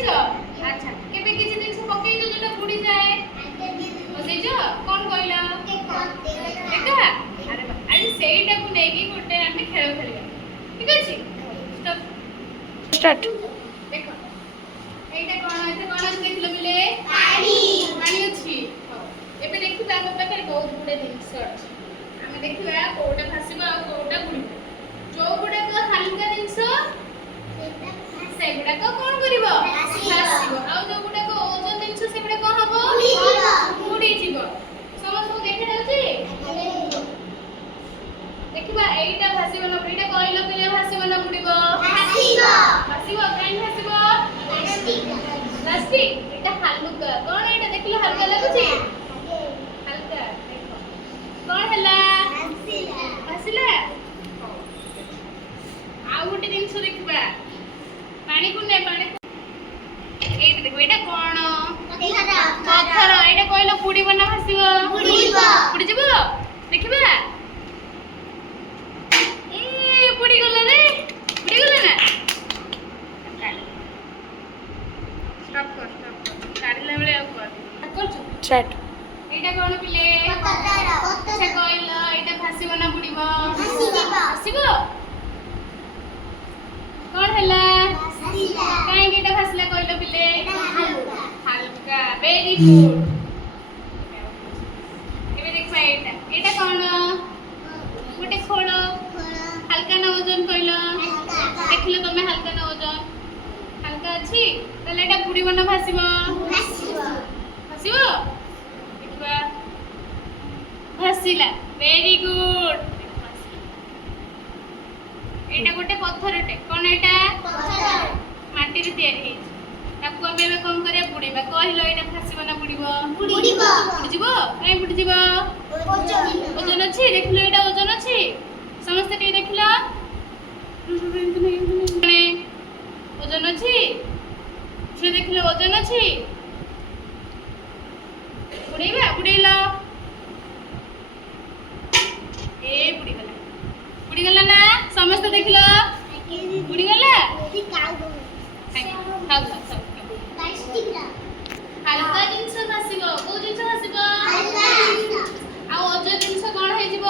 ପକେଇଛ? ଆଚ୍ଛା କେବେ କିଛି ଜିନିଷ ପକେଇଛ ଯୋଉଟା ବୁଡି ଯାଏ? ବସେଇଛ? କଣ କହିଲ? ଏକା? ଆରେ ବା, ଆଜି ସେଇଟାକୁ ନେଇକି ଗୋଟେ ଆମେ ଖେଳ ଖେଳିବା। ଠିକ ଅଛି? ଷ୍ଟାର୍ଟ। ଦେଖ এইটা কোন আছে? কোন আছে ଦେଖିଲ ବିଲେ? ପାଣି। ପାଣି ଅଛି। ଏବେ ଦେଖିବା ଆମ ପାଖରେ ବହୁତ ଗୁଡ଼େ ଜିନିଷ ଅଛି। ଆମେ ଦେଖିବା କୋଉଟା ଭାସିବ ଆଉ କୋଉଟା ବୁଡ଼ିବ। ଯୋଉ ଗୁଡ଼ାକ ହାଲକା ଜିନିଷ ସେଗୁଡ଼ାକ କଣ କରିବ? ଭାସିବ। ଆଉ ଯୋଉ ଗୁଡ଼ାକ ଓଜନ ଜିନିଷ ସେଗୁଡ଼ା କଣ ହବ? ବୁଡ଼ିଯିବ। ସମସ୍ତଙ୍କୁ ଦେଖାଯାଉଛି? ଦେଖିବା ଏଇଟା ଭାସିବ ନା ଏଇଟା କହିଲ ପିଲେ ଭାସିବ ନା ବୁଡ଼ିବ? ଭାସିବ। ଭାସିବ କାହିଁକି ଭାସିବ? ପ୍ଲାଷ୍ଟିକ। ଏଇଟା ହାଲୁକା। କଣ ଏଇଟା ଦେଖିଲ ହାଲକା ଲାଗୁଛି? ହାଲକା। ଦେଖ କଣ ହେଲା? ଭାସିଲା। ଆଉ ଗୋଟେ ଜିନିଷ ଦେଖିବା। ପାଣିକୁ ନେ ପାଣିକୁ। ଏଇଟା ଦେଖ ଏଇଟା କଣ? ପଥର। ଏଇଟା କହିଲ ବୁଡ଼ିବ ନା ଭାସିବ? ବୁଡ଼ିଯିବ। ଦେଖିବା। ବୁଡ଼ିଗଲା ରେ। ବୁଡ଼ିଗଲା ନା? ଷ୍ଟପ୍ କର ଷ୍ଟପ୍ କର। କାଢିଲା ବେଳେ ଆଉ କର। ଷ୍ଟାର୍ଟ। ଏଇଟା କଣ ପିଲେ? ଆଚ୍ଛା କହିଲ ଏଇଟା ଭାସିବ ନା ବୁଡ଼ିବ? ଭାସିବ। କଣ ହେଲା? କାହିଁକି ଏଇଟା ଭାସିଲା କହିଲ ପିଲେ? ହାଲକା। Very good. ଏବେ ଦେଖିବା ଏଇଟା। ଏଇଟା କଣ? ଗୋଟେ ଖୋଳ। ହାଲକା ନା ଓଜନ କହିଲ? ଦେଖିଲ ତମେ ହାଲକା ନା ଓଜନ? ହାଲକା ଅଛି। ତାହେଲେ ଏଇଟା ବୁଡ଼ିବ ନା ଭାସିବ? ଭାସିବ। ଦେଖିବା। ଭାସିଲା। Very good. ଏଇଟା ଗୋଟେ ପଥରଟେ। କଣ ଏଇଟା? ମାଟିରେ ତିଆରି ହେଇଛି। ତାକୁ ଆମେ ଏବେ କଣ କରିବା? ବୁଡ଼ିବା। କହିଲ ଏଇଟା ଭାସିବ ନା ବୁଡ଼ିବ? ବୁଡ଼ିଯିବ। କାଇଁ ବୁଡ଼ିଯିବ? ଓଜନ ଅଛି। ଦେଖିଲ ଏଇଟା ଓଜନ ଅଛି। ସମସ୍ତେ ଟିକେ ଦେଖିଲ। ଓଜନ ଅଛି। ଛୁଆ ଦେଖିଲ ଓଜନ ଅଛି। ବୁଡ଼େଇବା। ବୁଡ଼େଇଲ। ବୁଡ଼ିଗଲା। ବୁଡ଼ିଗଲା ନା? ସମସ୍ତେ ଦେଖିଲ? ବୁଡ଼ିଗଲା। ହାଲକା ଜିନିଷ ଭାସିବ। କୋଉ ଜିନିଷ ଭାସିବ? ଆଉ ଓଜନ ଜିନିଷ କଣ ହେଇଯିବ?